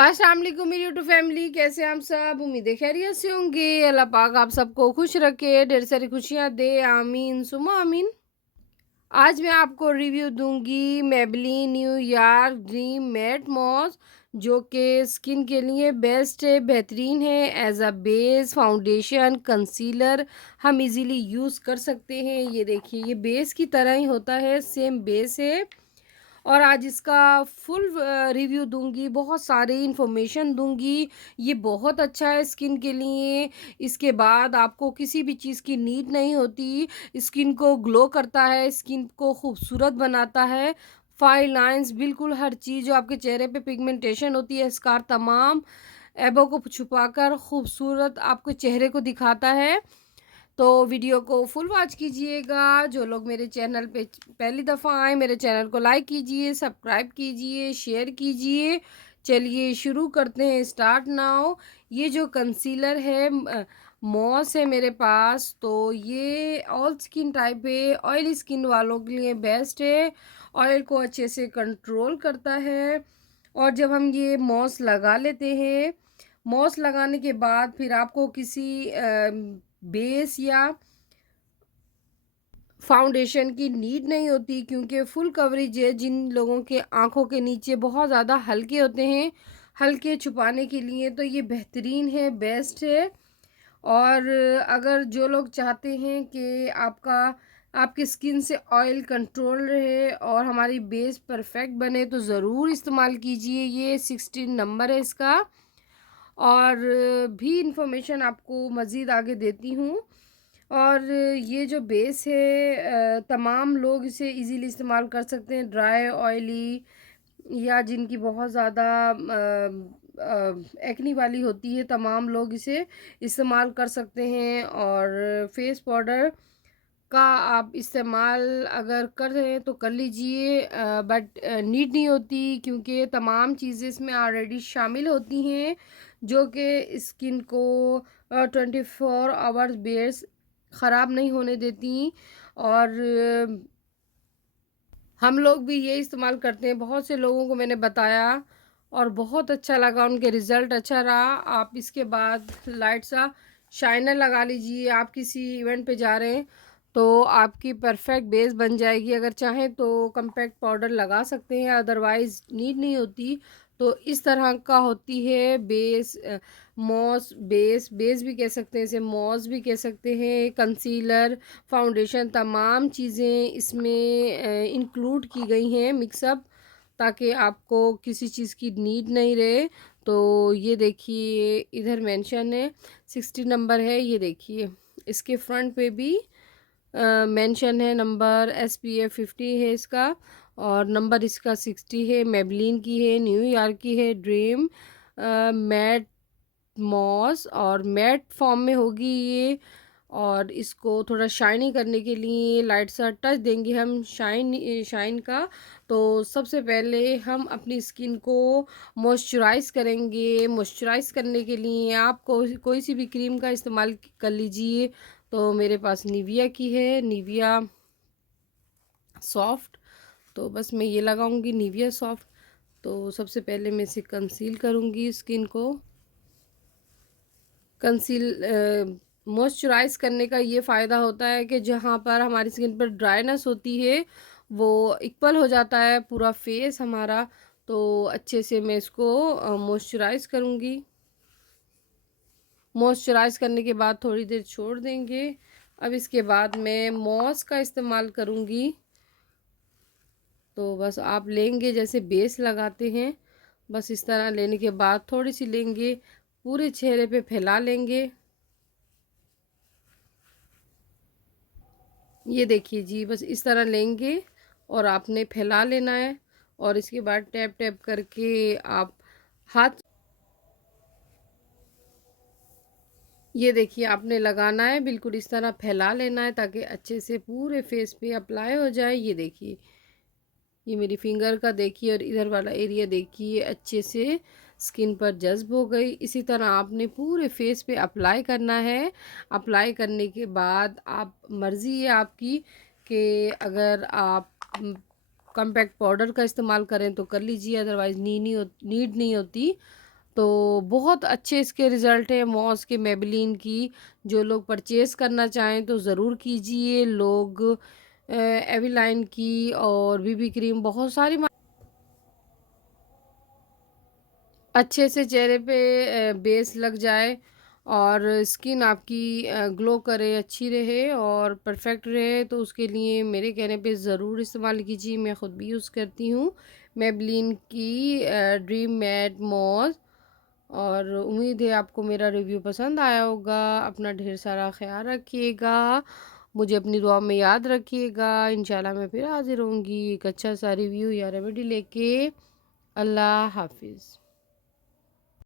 अस्सलाम वालेकुम मेरी यूट्यूब फैमिली, कैसे हैं आप सब? उम्मीद है खैरियत से होंगे। अल्लाह पाक आप सबको खुश रखे, ढेर सारी खुशियाँ दे, आमीन सुम्मा आमीन। आज मैं आपको रिव्यू दूंगी Maybelline New York dream matte mousse, जो कि स्किन के लिए बेस्ट है, बेहतरीन है। As a base foundation concealer हम इजीली यूज़ कर सकते हैं। ये देखिए, ये बेस की तरह ही होता है, सेम बेस है। और आज इसका फुल रिव्यू दूंगी, बहुत सारी इन्फॉर्मेशन दूंगी। ये बहुत अच्छा है स्किन के लिए। इसके बाद आपको किसी भी चीज़ की नीड नहीं होती। स्किन को ग्लो करता है, स्किन को खूबसूरत बनाता है। फाइन लाइंस, बिल्कुल हर चीज़ जो आपके चेहरे पे पिगमेंटेशन होती है, स्कार, तमाम ऐबों को छुपाकर खूबसूरत आपके चेहरे को दिखाता है। तो वीडियो को फुल वॉच कीजिएगा। जो लोग मेरे चैनल पे पहली दफ़ा आए, मेरे चैनल को लाइक कीजिए, सब्सक्राइब कीजिए, शेयर कीजिए। चलिए शुरू करते हैं, स्टार्ट नाउ। ये जो कंसीलर है मॉस है मेरे पास, तो ये ऑल स्किन टाइप है, ऑयली स्किन वालों के लिए बेस्ट है। ऑयल को अच्छे से कंट्रोल करता है। और जब हम ये मॉस लगा लेते हैं, मॉस लगाने के बाद फिर आपको किसी बेस या फाउंडेशन की नीड नहीं होती, क्योंकि फुल कवरेज है। जिन लोगों के आँखों के नीचे बहुत ज़्यादा हल्के होते हैं, हल्के छुपाने के लिए तो ये बेहतरीन है, बेस्ट है। और अगर जो लोग चाहते हैं कि आपकी स्किन से ऑयल कंट्रोल रहे और हमारी बेस परफेक्ट बने, तो ज़रूर इस्तेमाल कीजिए। ये 16 नंबर है इसका। और भी इंफॉर्मेशन आपको मज़ीद आगे देती हूँ। और ये जो बेस है, तमाम लोग इसे इजीली इस्तेमाल कर सकते हैं। ड्राई, ऑयली या जिनकी बहुत ज़्यादा एक्नी वाली होती है, तमाम लोग इसे इस्तेमाल कर सकते हैं। और फेस पाउडर का आप इस्तेमाल अगर कर रहे हैं तो कर लीजिए, बट नीड नहीं होती, क्योंकि तमाम चीज़ें इसमें ऑलरेडी शामिल होती हैं जो कि स्किन को 24 आवर्स बेस ख़राब नहीं होने देती। और हम लोग भी ये इस्तेमाल करते हैं, बहुत से लोगों को मैंने बताया और बहुत अच्छा लगा, उनके रिज़ल्ट अच्छा रहा। आप इसके बाद लाइट सा शाइनर लगा लीजिए। आप किसी इवेंट पे जा रहे हैं तो आपकी परफेक्ट बेस बन जाएगी। अगर चाहें तो कम्पैक्ट पाउडर लगा सकते हैं, अदरवाइज़ नीड नहीं होती। तो इस तरह का होती है बेस, मॉस बेस, बेस भी कह सकते हैं इसे, मॉस भी कह सकते हैं, कंसीलर, फाउंडेशन, तमाम चीज़ें इसमें इंक्लूड की गई हैं मिक्सअप, ताकि आपको किसी चीज़ की नीड नहीं रहे। तो ये देखिए, इधर मेंशन है 60 नंबर है, ये देखिए इसके फ्रंट पे भी मेंशन है नंबर। SPF 50 है इसका, और नंबर इसका 60 है। मेबेलिन की है, न्यूयॉर्क की है, ड्रीम मैट मॉस, और मैट फॉर्म में होगी ये। और इसको थोड़ा शाइनी करने के लिए लाइट सा टच देंगे हम शाइन का। तो सबसे पहले हम अपनी स्किन को मॉइस्चराइज़ करेंगे। मॉइस्चराइज़ करने के लिए आप कोई सी भी क्रीम का इस्तेमाल कर लीजिए। तो मेरे पास निविया की है, निविया सॉफ्ट। तो बस मैं ये लगाऊंगी निविया सॉफ्ट। तो सबसे पहले मैं इसे कंसील करूंगी स्किन को। कंसील मॉइस्चराइज़ करने का ये फ़ायदा होता है कि जहाँ पर हमारी स्किन पर ड्राइनेस होती है वो इक्वल हो जाता है पूरा फेस हमारा। तो अच्छे से मैं इसको मॉइस्चराइज़ करूँगी। मॉइस्चराइज़ करने के बाद थोड़ी देर छोड़ देंगे। अब इसके बाद मैं मॉस का इस्तेमाल करूँगी। तो बस आप लेंगे जैसे बेस लगाते हैं, बस इस तरह लेने के बाद थोड़ी सी लेंगे, पूरे चेहरे पे फैला लेंगे। ये देखिए जी, बस इस तरह लेंगे और आपने फैला लेना है। और इसके बाद टैप टैप करके आप हाथ, ये देखिए आपने लगाना है, बिल्कुल इस तरह फैला लेना है ताकि अच्छे से पूरे फेस पे अप्लाई हो जाए। ये देखिए, ये मेरी फिंगर का देखिए, और इधर वाला एरिया देखिए अच्छे से स्किन पर जज्ब हो गई। इसी तरह आपने पूरे फेस पे अप्लाई करना है। अप्लाई करने के बाद आप, मर्ज़ी है आपकी कि अगर आप कॉम्पैक्ट पाउडर का इस्तेमाल करें तो कर लीजिए, अदरवाइज़ नीड नहीं होती। तो बहुत अच्छे इसके रिज़ल्ट हैं मॉस के, मेबेलिन की। जो लोग परचेज़ करना चाहें तो ज़रूर कीजिए। लोग एविलाइन की और बीबी क्रीम बहुत सारी अच्छे से चेहरे पे बेस लग जाए और स्किन आपकी ग्लो करे, अच्छी रहे और परफेक्ट रहे, तो उसके लिए मेरे कहने पे ज़रूर इस्तेमाल कीजिए। मैं ख़ुद भी यूज़ करती हूँ मेबेलिन की ड्रीम मैट मॉस। और उम्मीद है आपको मेरा रिव्यू पसंद आया होगा। अपना ढेर सारा ख्याल रखिएगा, मुझे अपनी दुआ में याद रखिएगा। इंशाल्लाह मैं फिर हाज़िर होंगी एक अच्छा सा रिव्यू या रेमेडी लेके। अल्लाह हाफ़िज़।